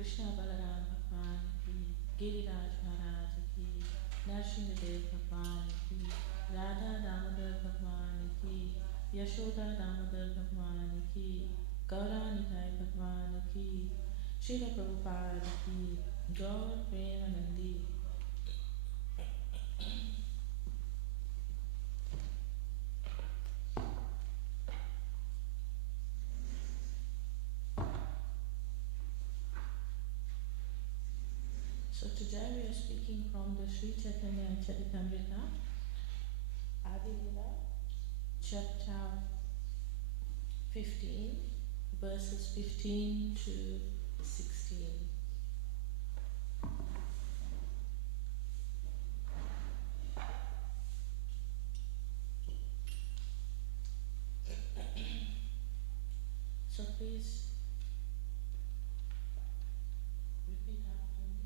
Krishna Balaram Bhagwan ki, Giriraj Maharaj ki, Narsingadev Bhagwan ki, Radha Damodar Bhagwan ki, Yashoda Damodar Bhagwan ki, Gauranitai Bhagwan ki, Srila Prabhupada ki, Gaur Premanandi. So today we are speaking from the Sri Caitanya Caritamrita, Adi Lila, chapter 15, verses 15 to 16. So please repeat after me.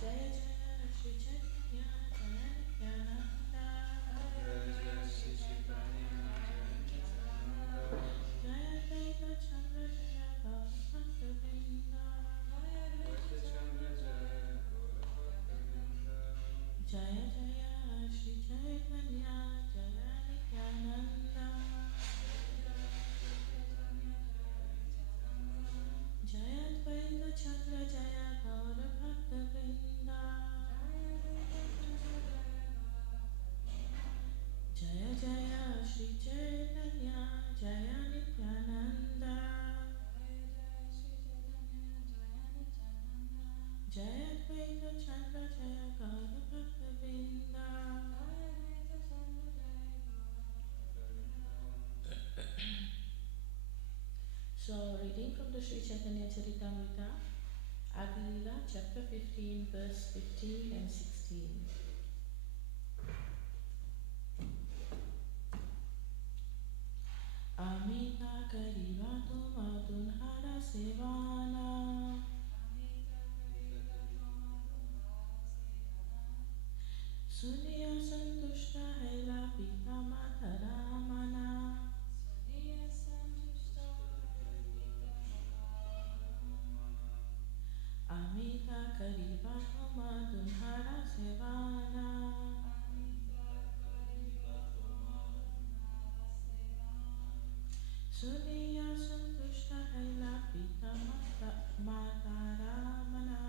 Jaya Jaya Shri Chaitanya Nityananda. Jaya Advaita Chandra Jaya Gaurapanta Vrinda. Jaya Jaya Shri Chaitanya Jaya Nityananda. Jaya Advaita Chandra Jaya Gaurapanta Vrinda. Jaya Jaya Shri Chaitanya Jaya Nityananda. Jaya Advaita Chandra Jaya Gaurapanta Vrinda. So, reading from the Sri Caitanya Caritamrita, Adilila, chapter 15, verse 15 and 16. Amita Karivatu Madunhara Sevana. Suniya Santushta Hela Pita Mataramana. Amita Karivatu Madunhara Sevana. Suniya Santushta Hela Pita Mataramana.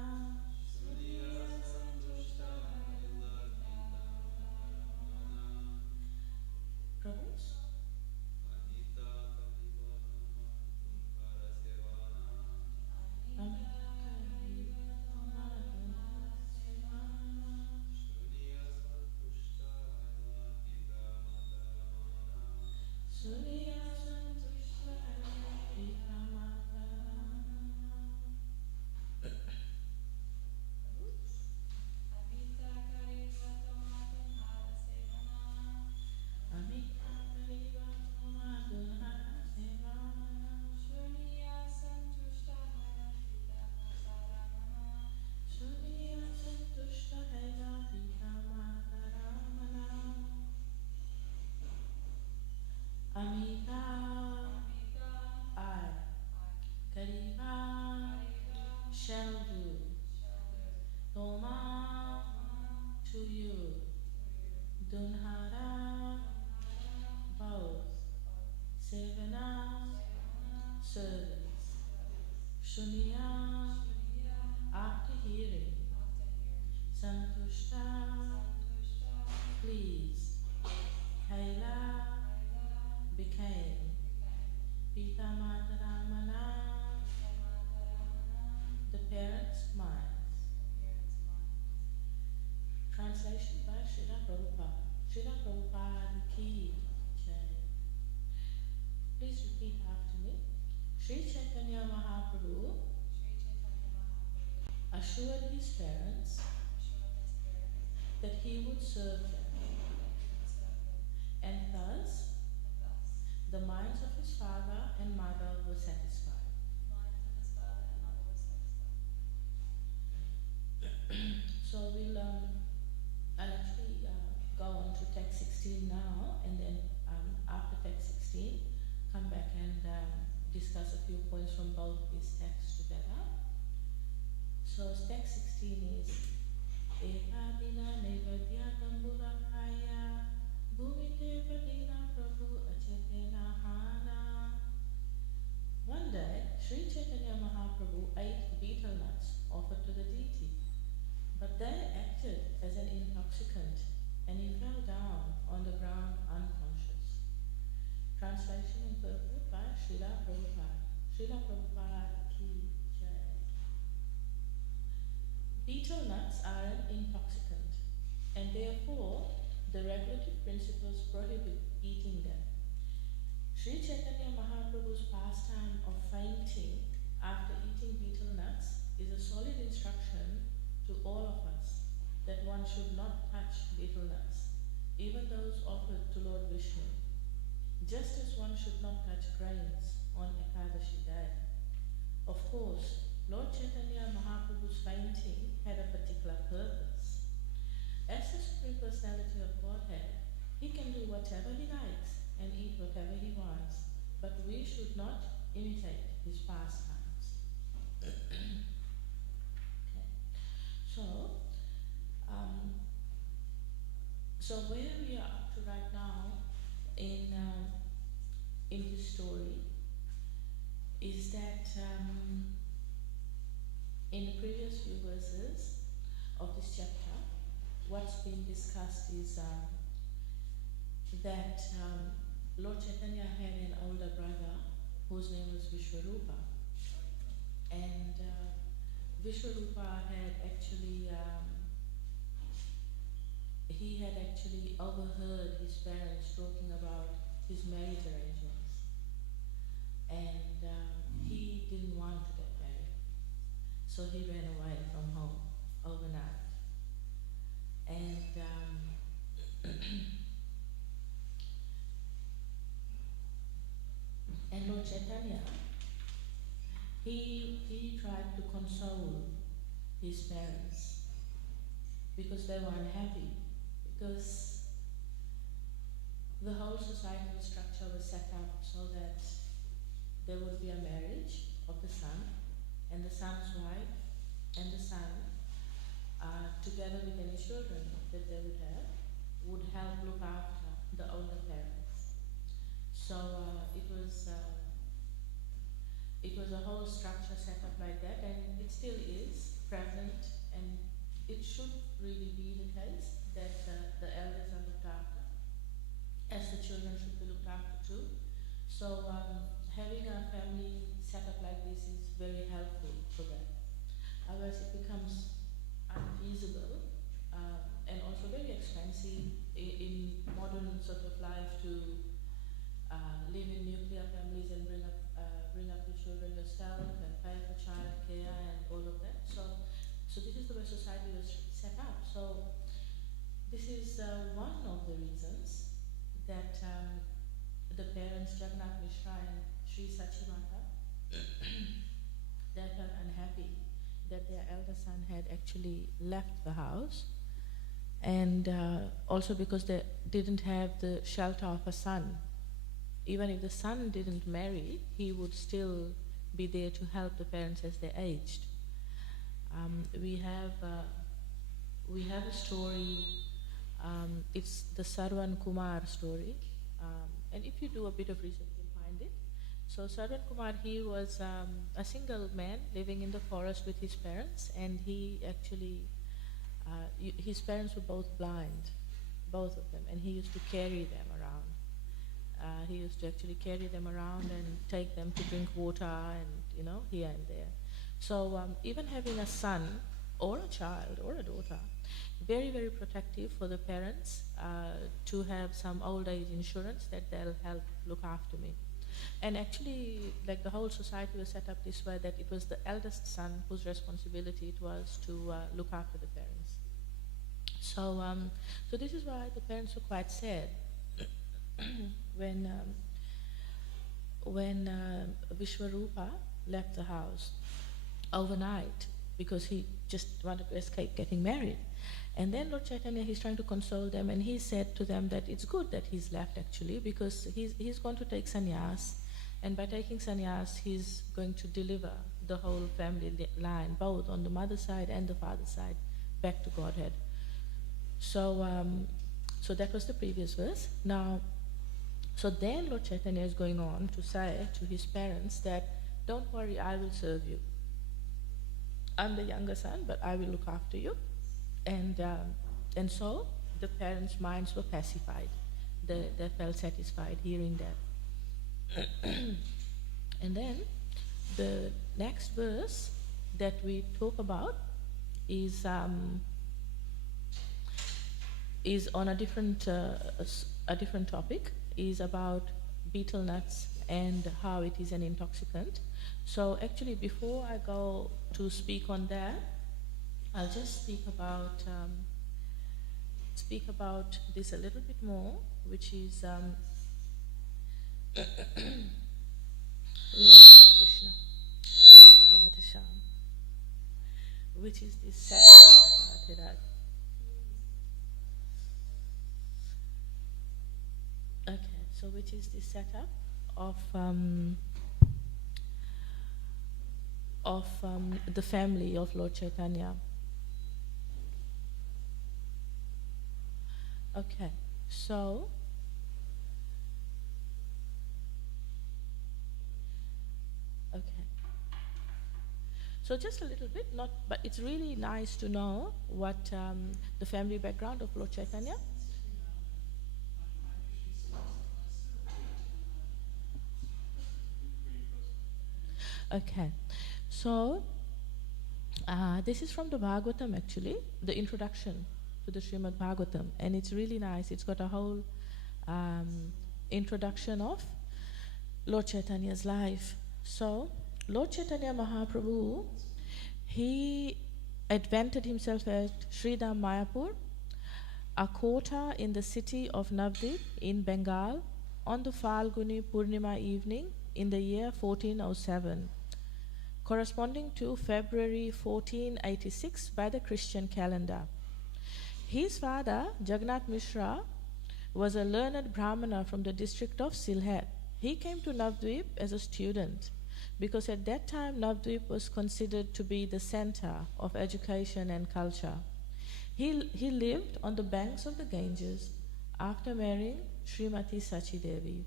assured his parents that he would serve them, and thus the minds of his father and mother were satisfied. So I'll actually go on to text 16 now, and then after text 16, come back and discuss a few points from both these texts together. So text 16 is Ekadina Nevadya Tamburakaya Bhumite Vadina Prabhu Achetena Hana. One day, Sri Chaitanya Mahaprabhu ate betel nuts offered to the deity, but they acted as an intoxicant and he fell down on the ground unconscious. Translation and purport by Srila Prabhupada. Srila Prabhupada ki jai. Betel nuts are an intoxicant, and therefore the regulative principles prohibit eating them. Sri Chaitanya Mahaprabhu's pastime of fainting after eating betel nuts is a solid instruction to all of us that one should not touch betel nuts, even those offered to Lord Vishnu, just as one should not touch grains on Ekadashi day. Of course, Lord Chaitanya Mahaprabhu's fainting had a particular purpose. As the Supreme Personality of Godhead, he can do whatever he likes and eat whatever he wants, but we should not imitate his pastimes. Okay. So where we are up to right now in this story is that in the previous few verses of this chapter, what's been discussed is that Lord Chaitanya had an older brother whose name was Vishwarupa, and Vishwarupa had actually overheard his parents talking about his marriage arrangements, and he didn't want to get married, so he ran away from home overnight. And and Lord Chaitanya, he tried to console his parents because they were unhappy, because the whole societal structure was set up so that there would be a marriage of the son and the son's wife and the son, together with any children that they would have, would help look after the older parents. So it was a whole structure set up like that, and it still is prevalent, and it should really be the case that the elders are looked after, as the children should be looked after too. So having a family set up like this is very helpful for them. Otherwise it becomes unfeasible and also very expensive in modern sort of life to live in nuclear families and bring up the children yourself and pay for child care and all of that. So this is the way society was set up. So this is one of the reasons that the parents Jagannath Mishra and Sri Sachimata they felt unhappy that their elder son had actually left the house, and also because they didn't have the shelter of a son. Even if the son didn't marry, he would still be there to help the parents as they aged. We have a story. It's the Sarwan Kumar story, and if you do a bit of research, you'll find it. So Sarwan Kumar, he was a single man living in the forest with his parents, and he actually, his parents were both blind, both of them, and he used to carry them around. He used to actually carry them around and take them to drink water and, here and there. So even having a son or a child or a daughter, very, very protective for the parents to have some old age insurance that they'll help look after me. And actually, like the whole society was set up this way that it was the eldest son whose responsibility it was to look after the parents. So this is why the parents were quite sad when Vishwarupa left the house overnight because he just wanted to escape getting married. And then Lord Chaitanya, he's trying to console them, and he said to them that it's good that he's left actually, because he's going to take sannyas, and by taking sannyas, he's going to deliver the whole family line, both on the mother's side and the father's side, back to Godhead. So that was the previous verse. Now, so then Lord Chaitanya is going on to say to his parents that, don't worry, I will serve you. I'm the younger son, but I will look after you. And so the parents' minds were pacified. They felt satisfied hearing that. And then the next verse that we talk about is on a different topic, is about betel nuts and how it is an intoxicant. So actually, before I go to speak on that, I'll just speak about this a little bit more, which is Krishna, Radhesham, which is this Radhe Radhe. Okay, so which is the setup of the family of Lord Chaitanya. Okay, so just a little bit, but it's really nice to know what the family background of Lord Chaitanya. Okay, so this is from the Bhagavatam actually, the introduction to the Srimad Bhagavatam, and it's really nice. It's got a whole introduction of Lord Chaitanya's life. So Lord Chaitanya Mahaprabhu, he advented himself at Sridham Mayapur, a quarter in the city of Navadvip in Bengal, on the Falguni Purnima evening in the year 1407, corresponding to February 1486 by the Christian calendar. His father, Jagannath Mishra, was a learned Brahmana from the district of Sylhet. He came to Navadvip as a student because at that time Navadvip was considered to be the center of education and culture. He lived on the banks of the Ganges after marrying Srimati Sachi Devi,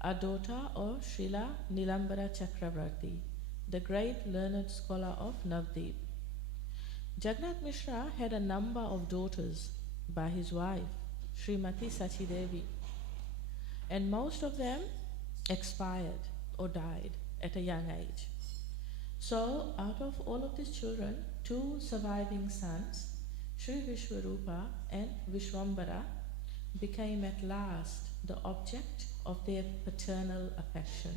a daughter of Srila Nilambara Chakravarti, the great learned scholar of Navadvip. Jagannath Mishra had a number of daughters by his wife, Srimati Sachi Devi, and most of them expired or died at a young age. So, out of all of these children, 2 surviving sons, Sri Vishwarupa and Vishwambara, became at last the object of their paternal affection,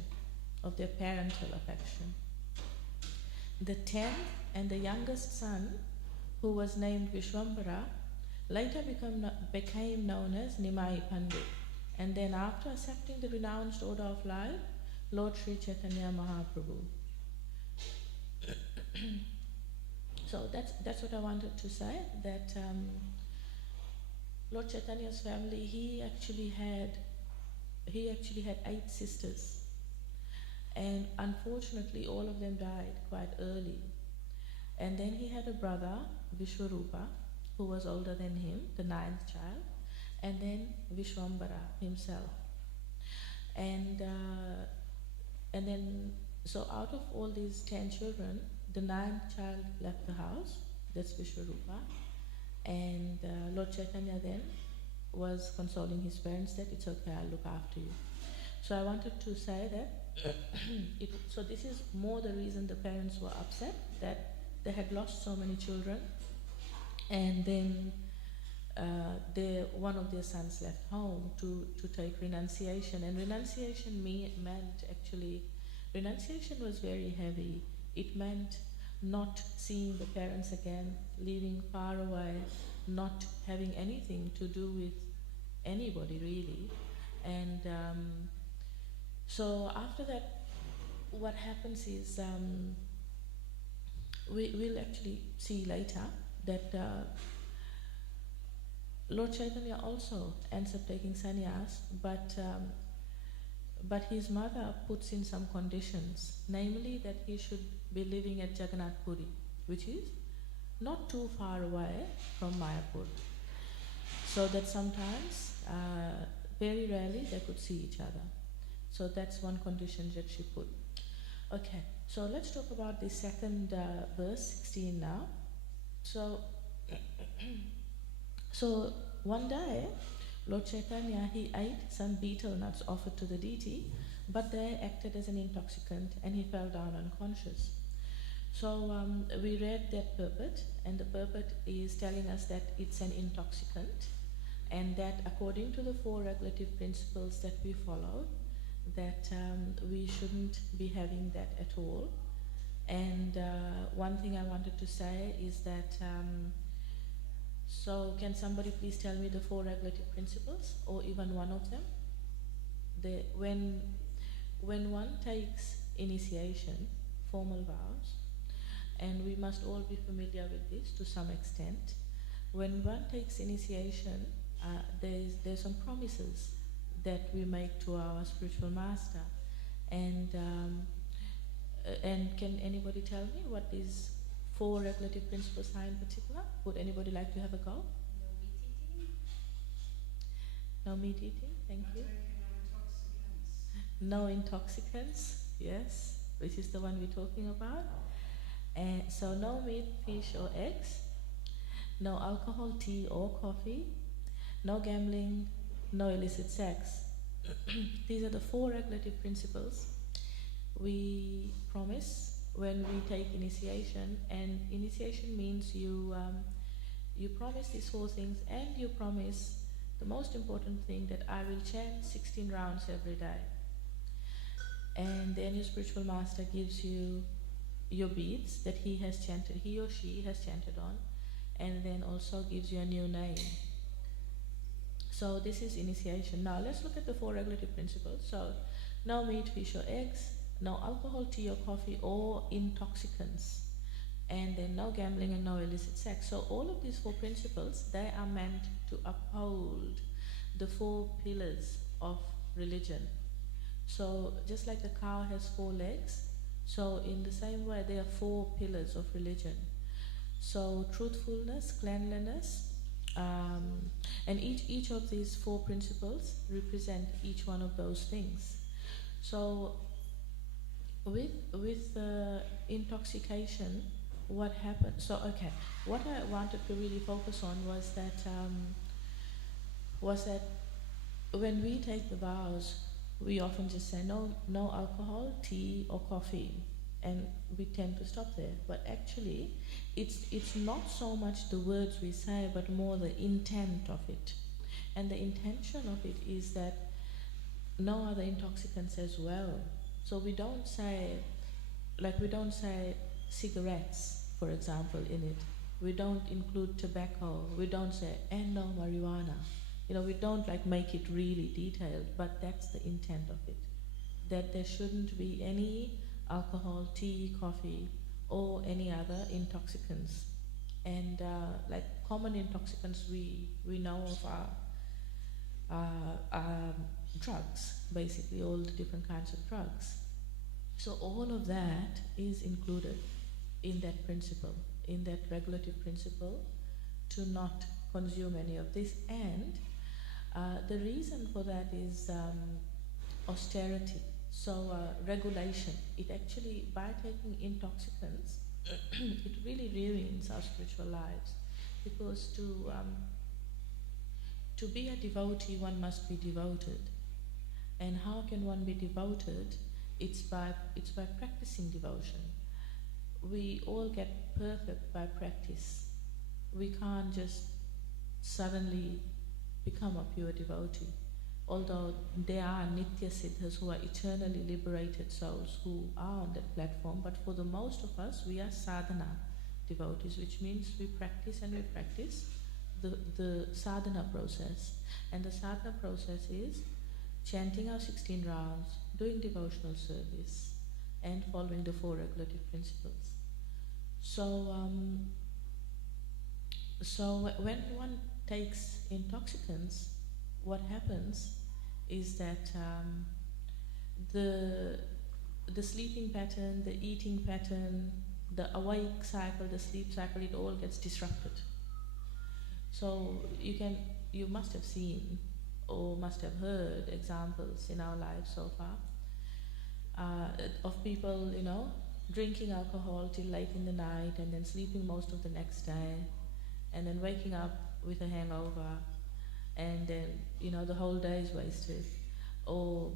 of their parental affection. The 10th and the youngest son, who was named Vishwambara, later became known as Nimai Pandit, and then after accepting the renounced order of life, Lord Sri Chaitanya Mahaprabhu. So that's what I wanted to say, that Lord Chaitanya's family, he actually had 8 sisters, and unfortunately all of them died quite early. And then he had a brother, Vishwarupa, who was older than him, the 9th child, and then Vishwambara himself. And then, so out of all these 10 children, the 9th child left the house, that's Vishwarupa, and Lord Chaitanya then was consoling his parents that it's okay, I'll look after you. So I wanted to say that, so this is more the reason the parents were upset, that they had lost so many children, and then one of their sons left home to take renunciation, and renunciation meant actually, renunciation was very heavy. It meant not seeing the parents again, living far away, not having anything to do with anybody really. And so after that, what happens is, we'll actually see later that Lord Chaitanya also ends up taking sannyas, but his mother puts in some conditions, namely that he should be living at Jagannath Puri, which is not too far away from Mayapur, so that sometimes, very rarely, they could see each other. So that's one condition that she put. Okay, so let's talk about the second verse, 16 now. So, so one day, Lord Chaitanya, he ate some betel nuts offered to the deity, but they acted as an intoxicant and he fell down unconscious. So we read that purport, and the purport is telling us that it's an intoxicant, and that according to the 4 regulative principles that we follow, that we shouldn't be having that at all. And one thing I wanted to say is that, so can somebody please tell me the 4 regulative principles, or even one of them? When one takes initiation, formal vows, and we must all be familiar with this to some extent, when one takes initiation, there's some promises that we make to our spiritual master, and can anybody tell me what these 4 regulative principles are in particular? Would anybody like to have a go? No meat eating, thank you. No intoxicants, yes, which is the one we're talking about. And so no meat, fish or eggs, no alcohol, tea or coffee, no gambling, no illicit sex. These are the 4 regulative principles we promise when we take initiation. And initiation means you promise these 4 things, and you promise the most important thing, that I will chant 16 rounds every day. And then your spiritual master gives you your beads that he or she has chanted on, and then also gives you a new name. So this is initiation. Now let's look at the 4 regulative principles. So no meat, fish or eggs, no alcohol, tea or coffee or intoxicants, and then no gambling and no illicit sex. So all of these 4 principles, they are meant to uphold the 4 pillars of religion. So just like the cow has 4 legs, so in the same way there are 4 pillars of religion. So truthfulness, cleanliness, and each of these 4 principles represent each one of those things. So with intoxication, what happened? So okay, what I wanted to really focus on was that when we take the vows, we often just say no alcohol, tea or coffee, and we tend to stop there. But actually, it's not so much the words we say, but more the intent of it. And the intention of it is that no other intoxicants as well. So we don't say cigarettes, for example, in it. We don't include tobacco. We don't say, and no marijuana. We don't make it really detailed, but that's the intent of it. That there shouldn't be any alcohol, tea, coffee, or any other intoxicants. And common intoxicants we know of are drugs, basically all the different kinds of drugs. So all of that is included in that principle, in that regulative principle, to not consume any of this. And the reason for that is austerity. So regulation. It actually, by taking intoxicants, it really ruins our spiritual lives, because to be a devotee, one must be devoted. And how can one be devoted? It's by practicing devotion. We all get perfect by practice. We can't just suddenly become a pure devotee. Although there are Nitya Siddhas who are eternally liberated souls who are on that platform, but for the most of us, we are sadhana devotees, which means we practice and we practice the sadhana process. And the sadhana process is chanting our 16 rounds, doing devotional service, and following the 4 regulative principles. So when one takes intoxicants, what happens is that the sleeping pattern, the eating pattern, the awake cycle, the sleep cycle, it all gets disrupted. So you must have seen or must have heard examples in our lives so far of people, drinking alcohol till late in the night and then sleeping most of the next day and then waking up with a hangover and then, the whole day is wasted. Or,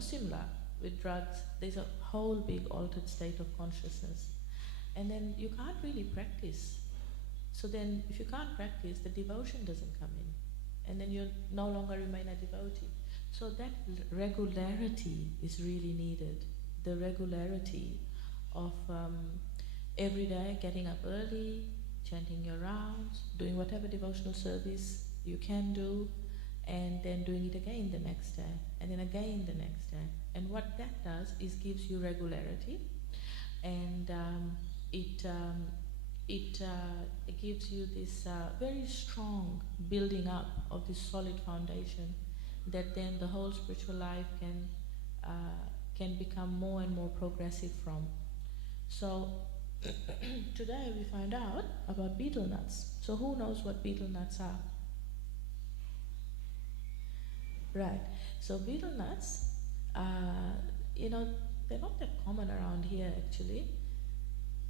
similar with drugs, there's a whole big altered state of consciousness. And then you can't really practice. So then if you can't practice, the devotion doesn't come in. And then you no longer remain a devotee. So that regularity is really needed. The regularity of every day getting up early, chanting your rounds, doing whatever devotional service you can do, and then doing it again the next day, and then again the next day. And what that does is gives you regularity, and it gives you this very strong building up of this solid foundation that then the whole spiritual life can become more and more progressive from. So today we find out about betel nuts. So who knows what betel nuts are? Right. So betel nuts, they're not that common around here actually.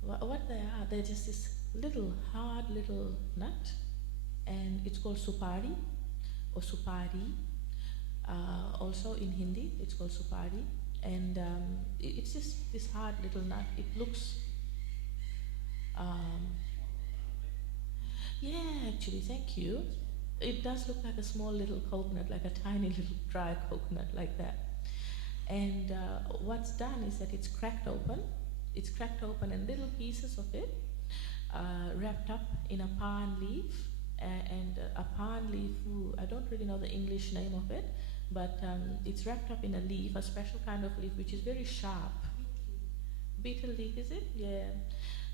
What they are, they're just this hard little nut, and it's called supari or supari. Also in Hindi, it's called supari, and it's just this hard little nut. It looks, actually, thank you. It does look like a small little coconut, like a tiny little dry coconut like that. And what's done is that it's cracked open. It's cracked open and little pieces of it wrapped up in a palm leaf. And a palm leaf, I don't really know the English name of it, but it's wrapped up in a leaf, a special kind of leaf, which is very sharp. Betel leaf, is it? Yeah.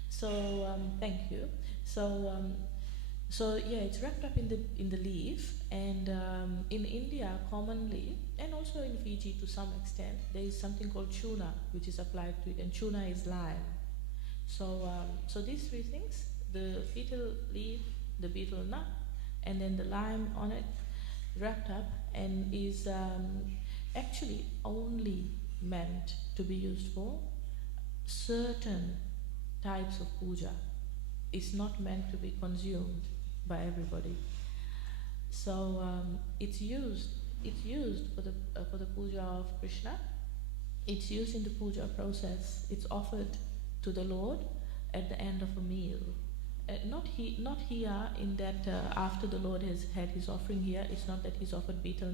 So, thank you. So it's wrapped up in the leaf, and in India commonly, and also in Fiji to some extent, there is something called chuna which is applied to it, and chuna is lime. So these 3 things: the betel leaf, the betel nut, and then the lime on it, wrapped up, and is actually only meant to be used for certain types of puja. It's not meant to be consumed by everybody. So it's used for the puja of Krishna. It's used in the puja process. It's offered to the Lord at the end of a meal. Not here in that after the Lord has had his offering here. It's not that he's offered betel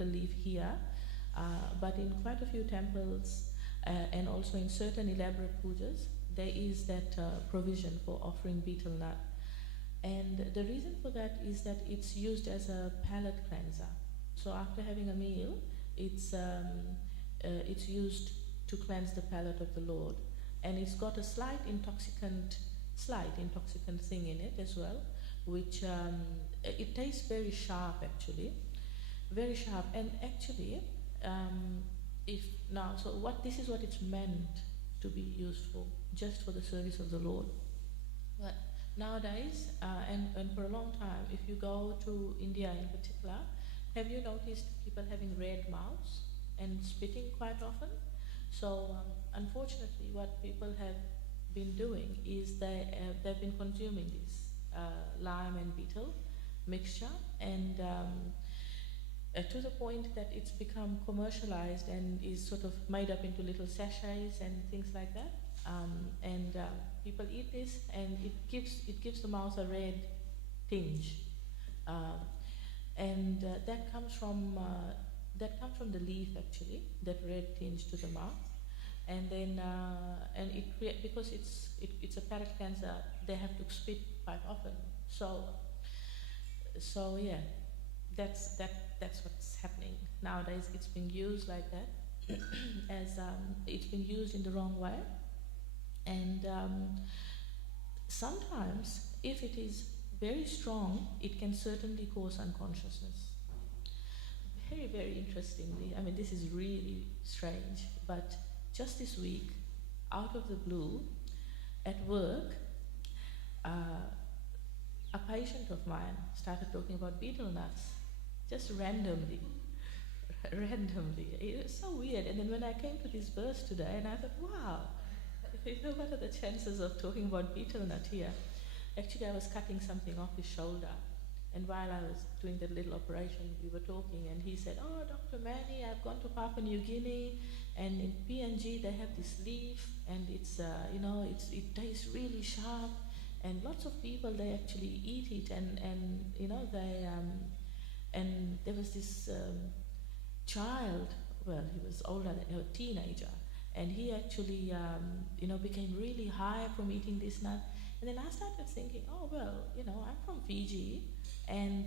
leaf here, but in quite a few temples and also in certain elaborate pujas, there is that provision for offering betel nut. And the reason for that is that it's used as a palate cleanser. So after having a meal, it's used to cleanse the palate of the Lord. And it's got a slight intoxicant thing in it as well, which it tastes very sharp actually. Very sharp. And actually, this is what it's meant to be used for, just for the service of the Lord. But nowadays, and for a long time, if you go to India in particular, have you noticed people having red mouths and spitting quite often? So unfortunately, what people have been doing is they've been consuming this lime and betel mixture, and to the point that it's become commercialized and is sort of made up into little sachets and things like that. People eat this, and it gives the mouth a red tinge. Uh, and that comes from the leaf actually, that red tinge to the mouth. And then and because it's a palate cleanser, they have to spit quite often. So yeah, that's what's happening nowadays. It's being used like that, as it's been used in the wrong way, and sometimes if it is very strong, it can certainly cause unconsciousness. Very, very interestingly, I mean, this is really strange, but just this week, out of the blue, at work, a patient of mine started talking about betel nuts, just randomly. Randomly. It was so weird. And then when I came to this verse today, and I thought, wow, what are the chances of talking about betel nut here? Actually, I was cutting something off his shoulder. And while I was doing that little operation, we were talking, and he said, "Oh, Dr. Manny, I've gone to Papua New Guinea, and in PNG they have this leaf, and it's, it tastes really sharp, and lots of people, they actually eat it, and and there was this child, well, he was older than a teenager, and he actually, became really high from eating this nut." And then I started thinking, oh, well, I'm from Fiji, and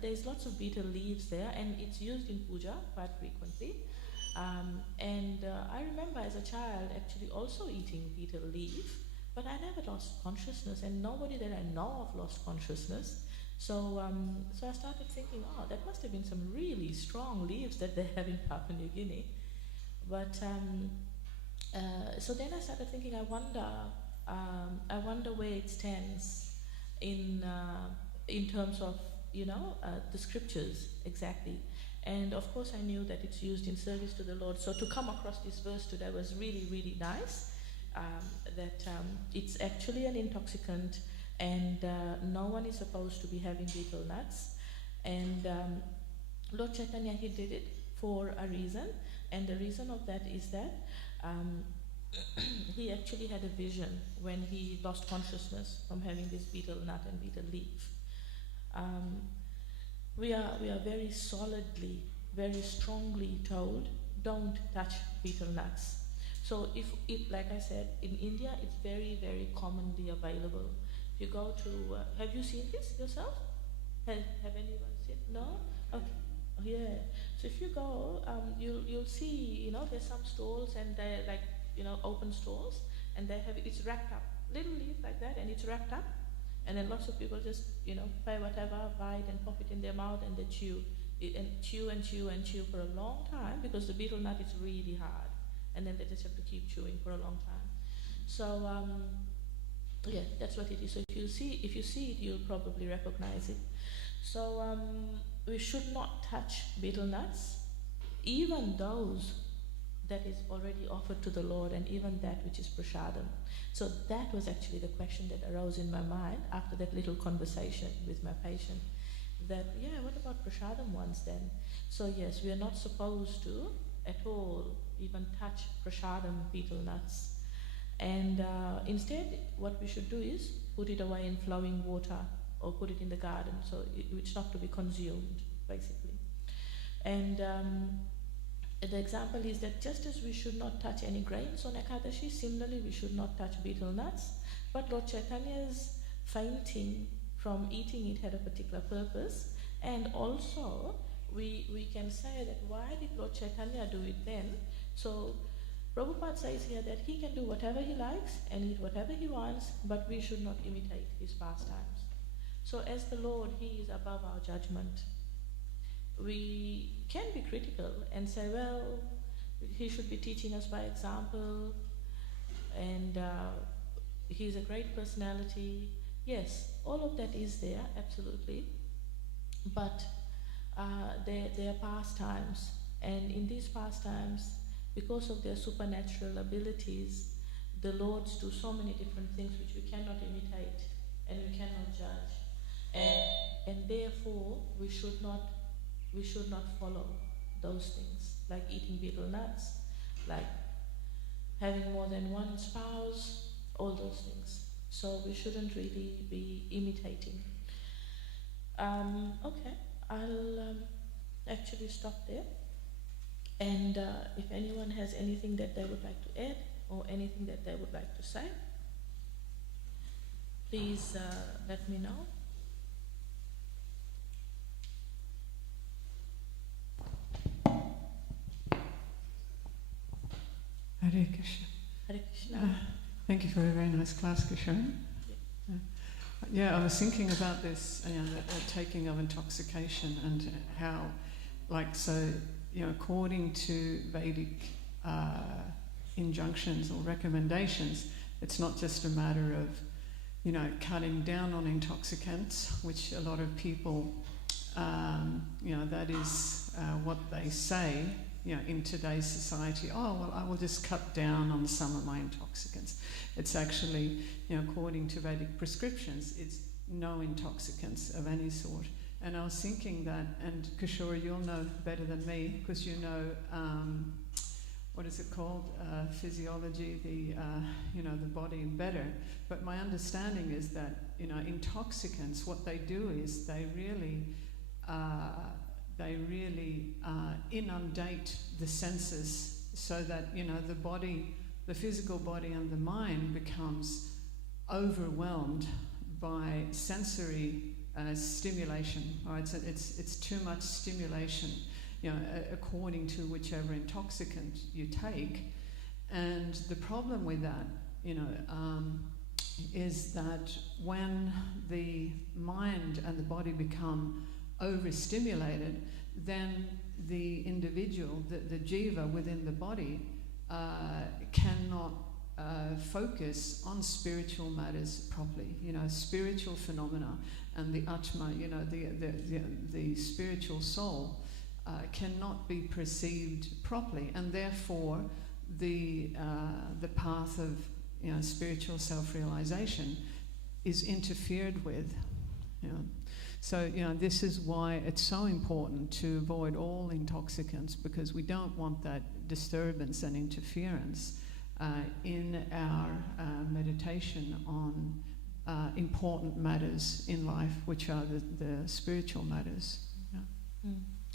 there's lots of betel leaves there, and it's used in puja quite frequently. I remember as a child actually also eating betel leaf, but I never lost consciousness, and nobody that I know of lost consciousness. So I started thinking, oh, that must have been some really strong leaves that they have in Papua New Guinea. But so then I started thinking, I wonder where it stands in terms of the scriptures exactly. And of course I knew that it's used in service to the Lord. So to come across this verse today was really, really nice. That it's actually an intoxicant, and no one is supposed to be having betel nuts. And Lord Chaitanya, he did it for a reason, and the reason of that is that he actually had a vision when he lost consciousness from having this betel nut and betel leaf. We are very solidly, very strongly told, don't touch betel nuts. So if like I said, in India, it's very, very commonly available. If you go to, have you seen this yourself? Have anyone seen? No? Okay. Yeah. So if you go, you'll see, there's some stalls, and they're like, open stalls, and they have it's wrapped up, little leaf like that, and it's wrapped up, and then lots of people just pay whatever, buy it and pop it in their mouth, and they chew it, and chew and chew and chew for a long time, because the betel nut is really hard, and then they just have to keep chewing for a long time. So yeah, that's what it is. So if you see it, you'll probably recognize it. So we should not touch betel nuts, even those that is already offered to the Lord, and even that which is prasadam. So that was actually the question that arose in my mind after that little conversation with my patient, that, what about prasadam ones then? So yes, we are not supposed to at all even touch prasadam betel nuts. And instead, what we should do is put it away in flowing water, or put it in the garden, so it's not to be consumed, basically. And the example is that just as we should not touch any grains on Ekadashi, similarly we should not touch betel nuts. But Lord Chaitanya's fainting from eating it had a particular purpose. And also, we can say that why did Lord Chaitanya do it then? So Prabhupada says here that he can do whatever he likes and eat whatever he wants, but we should not imitate his pastimes. So as the Lord, he is above our judgment. We can be critical and say, well, he should be teaching us by example, and he's a great personality. Yes, all of that is there, absolutely. But they are pastimes, and in these pastimes, because of their supernatural abilities, the Lords do so many different things which we cannot imitate and we cannot judge. And therefore, we should not follow those things, like eating betel nuts, like having more than one spouse, all those things. So we shouldn't really be imitating. Okay, I'll actually stop there. And if anyone has anything that they would like to add or anything that they would like to say, please let me know. Hare Krishna. Hare Krishna. Thank you for a very nice class, Kishori. Yeah, I was thinking about this, the taking of intoxication and how, according to Vedic injunctions or recommendations, it's not just a matter of, cutting down on intoxicants, which a lot of people, that is what they say, in today's society. Oh, well, I will just cut down on some of my intoxicants. It's actually, according to Vedic prescriptions, it's no intoxicants of any sort. And I was thinking that, and Kishore, you'll know better than me, because you know, what is it called? Physiology, the body better. But my understanding is that, intoxicants, what they do is they really inundate the senses so that, the body, the physical body and the mind becomes overwhelmed by sensory stimulation. Right? So it's too much stimulation, according to whichever intoxicant you take. And the problem with that, is that when the mind and the body become overstimulated, then the individual, the jiva within the body, cannot focus on spiritual matters properly. Spiritual phenomena and the atma, the spiritual soul, cannot be perceived properly, and therefore the path of spiritual self-realization is interfered with. So, this is why it's so important to avoid all intoxicants, because we don't want that disturbance and interference in our meditation on important matters in life, which are the spiritual matters. Yeah.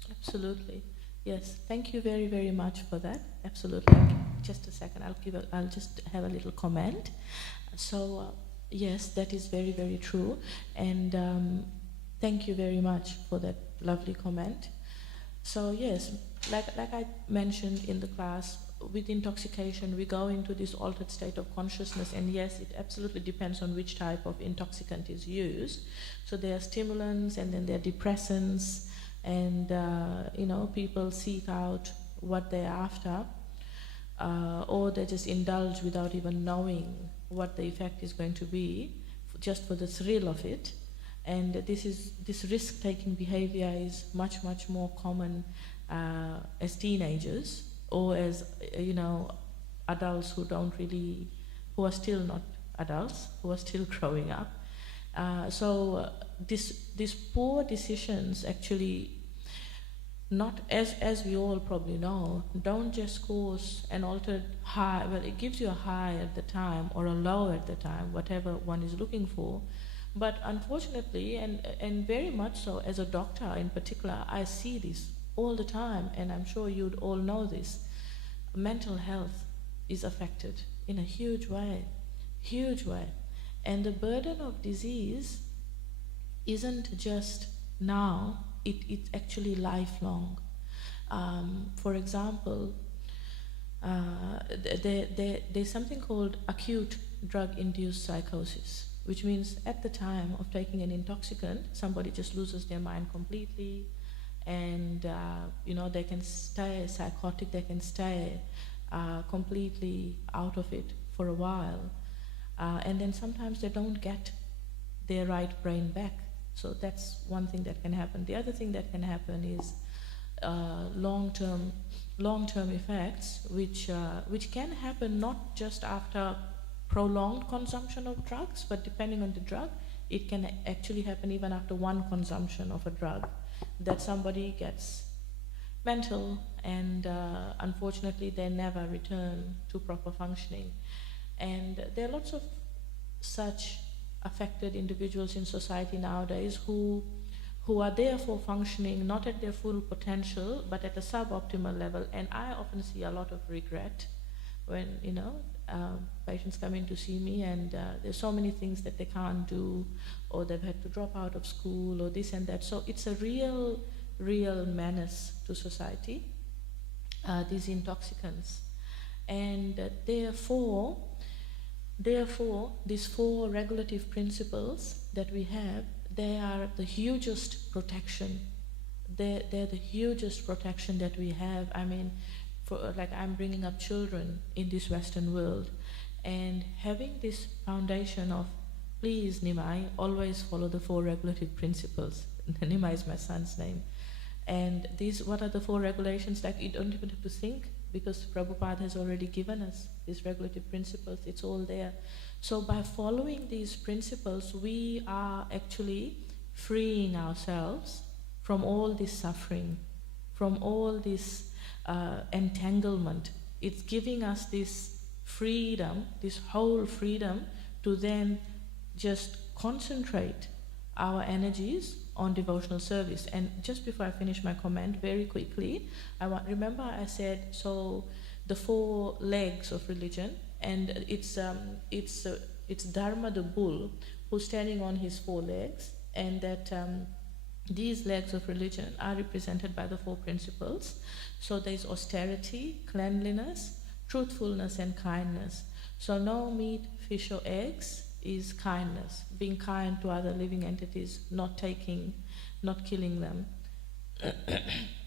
Absolutely. Yes. Thank you very, very much for that. Absolutely. Just a second. I'll just have a little comment. So, yes, that is very, very true. And thank you very much for that lovely comment. So yes, like I mentioned in the class, with intoxication we go into this altered state of consciousness, and yes, it absolutely depends on which type of intoxicant is used. So there are stimulants, and then there are depressants, and people seek out what they're after, or they just indulge without even knowing what the effect is going to be, just for the thrill of it. And this risk-taking behavior is much, much more common as teenagers, or as adults who are still not adults, who are still growing up. So these poor decisions actually, not as we all probably know, don't just cause an altered high. Well, it gives you a high at the time or a low at the time, whatever one is looking for. But unfortunately, and very much so, as a doctor in particular, I see this all the time, and I'm sure you'd all know this. Mental health is affected in a huge way. And the burden of disease isn't just now, it's actually lifelong. For example, there's something called acute drug-induced psychosis, which means at the time of taking an intoxicant, somebody just loses their mind completely, and they can stay psychotic, they can stay completely out of it for a while, and then sometimes they don't get their right brain back. So that's one thing that can happen. The other thing that can happen is long-term effects, which can happen not just after prolonged consumption of drugs, but depending on the drug, it can actually happen even after one consumption of a drug, that somebody gets mental and unfortunately they never return to proper functioning. And there are lots of such affected individuals in society nowadays who who are therefore functioning not at their full potential, but at a suboptimal level. And I often see a lot of regret when, patients come in to see me, and there's so many things that they can't do, or they've had to drop out of school, or this and that. So it's a real menace to society, these intoxicants. And therefore, these 4 regulative principles that we have, they are the hugest protection. They're the hugest protection that we have. I mean, I'm bringing up children in this Western world, and having this foundation of, please, Nimai, always follow the 4 regulative principles. Nimai is my son's name. And what are the 4 regulations? Like, you don't even have to think, because Prabhupada has already given us these regulative principles. It's all there. So by following these principles, we are actually freeing ourselves from all this suffering, from all this entanglement. It's giving us this freedom, this whole freedom, to then just concentrate our energies on devotional service. And just before I finish my comment, very quickly, remember I said, so the 4 legs of religion, and it's Dharma the bull who's standing on his 4 legs, and that these legs of religion are represented by the 4 principles. So there's austerity, cleanliness, truthfulness, and kindness. So no meat, fish, or eggs is kindness, being kind to other living entities, not killing them.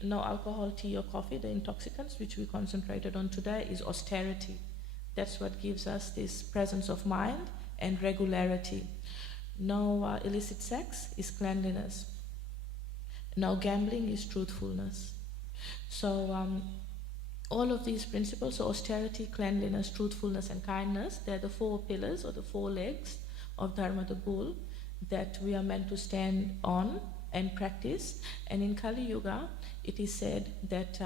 No alcohol, tea, or coffee, the intoxicants which we concentrated on today, is austerity. That's what gives us this presence of mind and regularity. No illicit sex is cleanliness. No gambling is truthfulness. So all of these principles, so austerity, cleanliness, truthfulness, and kindness, they're the 4 pillars or the 4 legs of Dharma the bull that we are meant to stand on and practice. And in Kali Yuga, it is said that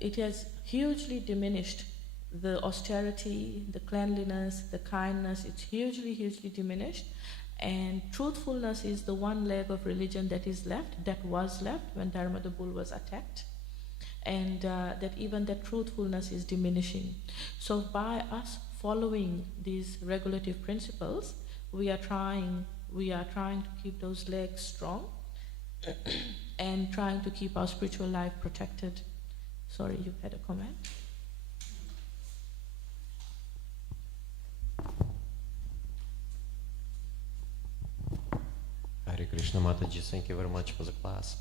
it has hugely diminished. The austerity, the cleanliness, the kindness, it's hugely diminished. And truthfulness is the 1 leg of religion that was left when Dharma the bull was attacked. And that even that truthfulness is diminishing. So by us following these regulative principles, we are trying to keep those legs strong and trying to keep our spiritual life protected. Sorry, you had a comment? Hare Krishna, Mataji, thank you very much for the class.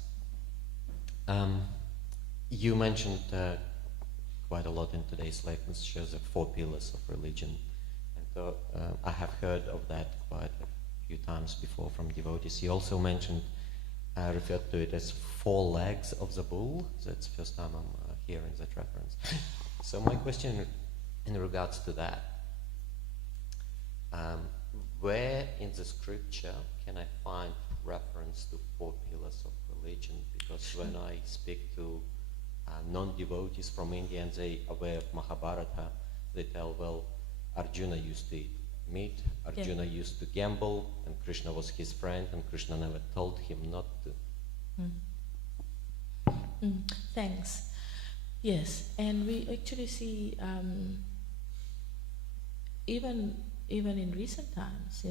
You mentioned quite a lot in today's lecture the 4 pillars of religion. And I have heard of that quite a few times before from devotees. You also mentioned, referred to it as 4 legs of the bull. That's the first time I'm hearing that reference. So my question in regards to that, where in the scripture can I find reference to 4 pillars of religion? Because when I speak to non-devotees from India and they are aware of Mahabharata, they tell, well, Arjuna used to eat meat, Arjuna used to gamble, and Krishna was his friend, and Krishna never told him not to. Thanks. Yes, and we actually see, even in recent times,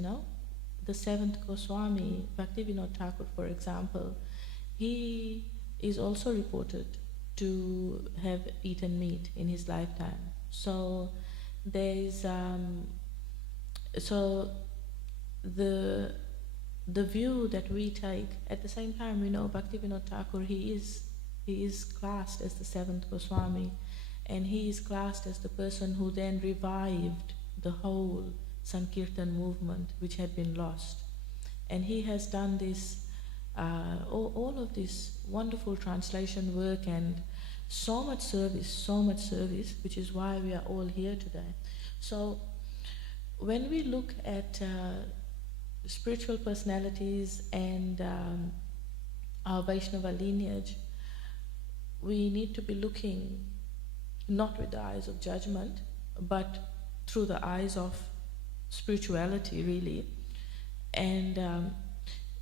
the 7th Goswami, Bhaktivinoda Thakur, for example, he is also reported to have eaten meat in his lifetime. So there's the view that we take. At the same time, we know Bhaktivinoda Thakur, he is classed as the 7th Goswami, and he is classed as the person who then revived the whole Sankirtan movement, which had been lost. And he has done this, all of this wonderful translation work and so much service, which is why we are all here today. So when we look at spiritual personalities and our Vaishnava lineage, we need to be looking not with the eyes of judgment, but through the eyes of spirituality, really. And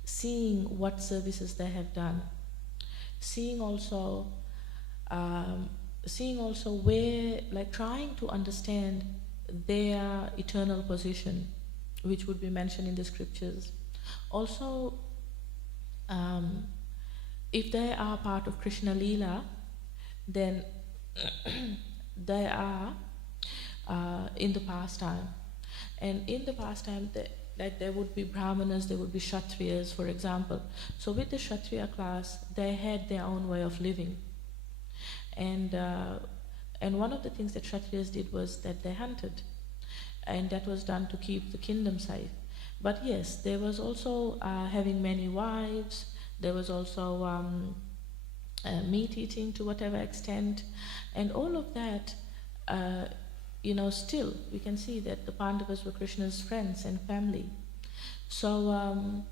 seeing what services they have done, seeing also where, like trying to understand their eternal position, which would be mentioned in the scriptures. Also, if they are part of Krishna Leela, then they are in the pastime. And in the pastime, like there would be Brahmanas, there would be Kshatriyas, for example. So with the Kshatriya class, they had their own way of living. And one of the things that Kshatriyas did was that they hunted. And that was done to keep the kingdom safe. But yes, there was also having many wives, there was also meat eating to whatever extent, and all of that, still we can see that the Pandavas were Krishna's friends and family. So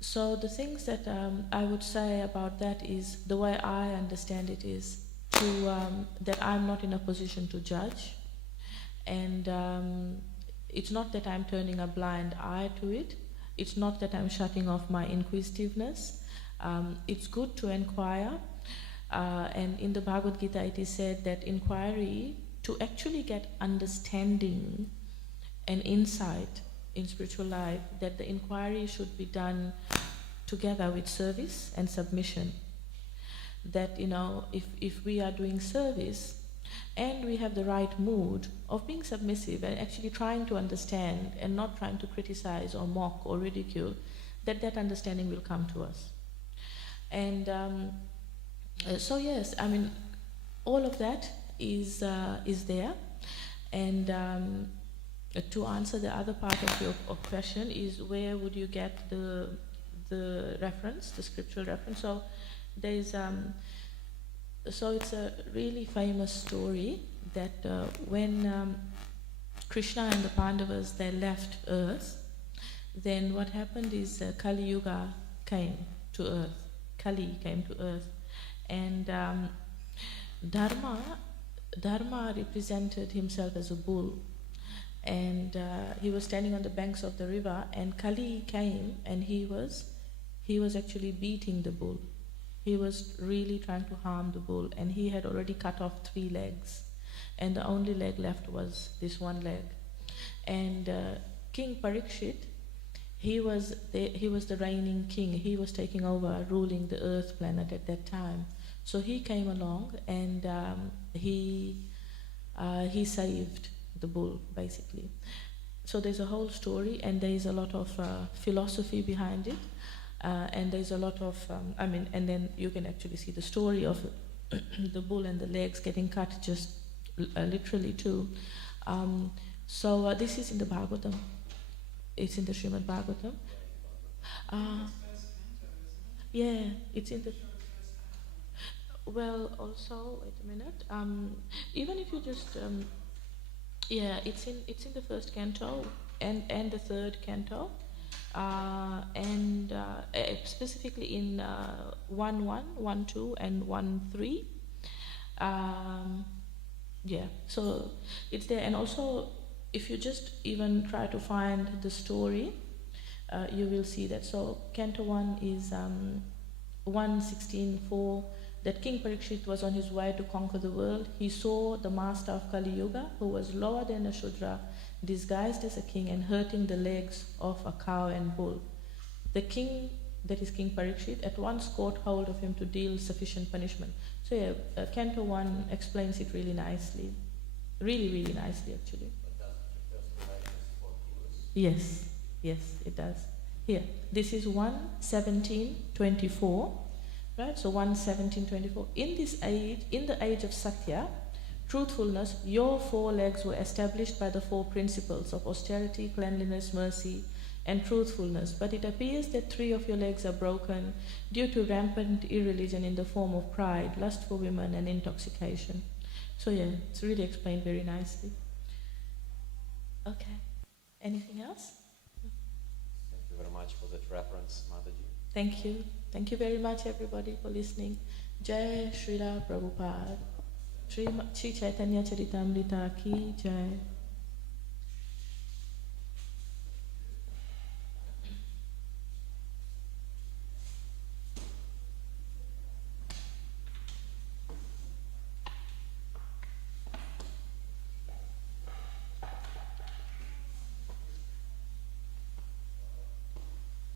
the things that I would say about that is, the way I understand it is that I'm not in a position to judge, and it's not that I'm turning a blind eye to it. It's not that I'm shutting off my inquisitiveness. It's good to inquire. And in the Bhagavad Gita it is said that inquiry, to actually get understanding and insight in spiritual life, that the inquiry should be done together with service and submission. That, if we are doing service, and we have the right mood of being submissive and actually trying to understand and not trying to criticize or mock or ridicule, that understanding will come to us. And so yes, I mean, all of that is there. And to answer the other part of your question is, where would you get the reference, the scriptural reference? So there's so it's a really famous story that when Krishna and the Pandavas, they left Earth, then what happened is Kali Yuga came to Earth. Kali came to Earth, and Dharma represented himself as a bull, and he was standing on the banks of the river, and Kali came, and he was actually beating the bull. He was really trying to harm the bull, and he had already cut off 3 legs, and the only leg left was this one leg. And King Parikshit, he was the reigning king. He was taking over, ruling the Earth planet at that time. So he came along, and he saved the bull, basically. So there's a whole story, and there's a lot of philosophy behind it. And there's a lot of, and then you can actually see the story of the bull and the legs getting cut, just literally too. So this is in the Bhagavatam. It's in the Srimad Bhagavatam. Yeah, it's in the... Well, also, wait a minute. Even if you just... it's in the first canto and the third canto. And specifically in 1.1, 1.2 and 1.3. So it's there. And also, if you just even try to find the story, you will see that. So Canto 1 is 1.16.4, that King Parikshit was on his way to conquer the world. He saw the master of Kali Yuga, who was lower than a Shudra, disguised as a king and hurting the legs of a cow and bull. The king, that is King Parikshit, at once caught hold of him to deal sufficient punishment. So yeah, Canto 1 explains it really nicely. Really, really nicely, actually. But does the first line is 4 kilos? Yes, it does. Here, this is 1.17.24, right? So 1.17.24. In this age, in the age of Satya, truthfulness, your 4 legs were established by the 4 principles of austerity, cleanliness, mercy, and truthfulness. But it appears that 3 of your legs are broken due to rampant irreligion in the form of pride, lust for women, and intoxication. So yeah, it's really explained very nicely. Okay. Anything else? Thank you very much for that reference, Mataji. Thank you. Thank you very much, everybody, for listening. Jai Srila Prabhupada. Shri Caitanya Caritamrita ki Jai.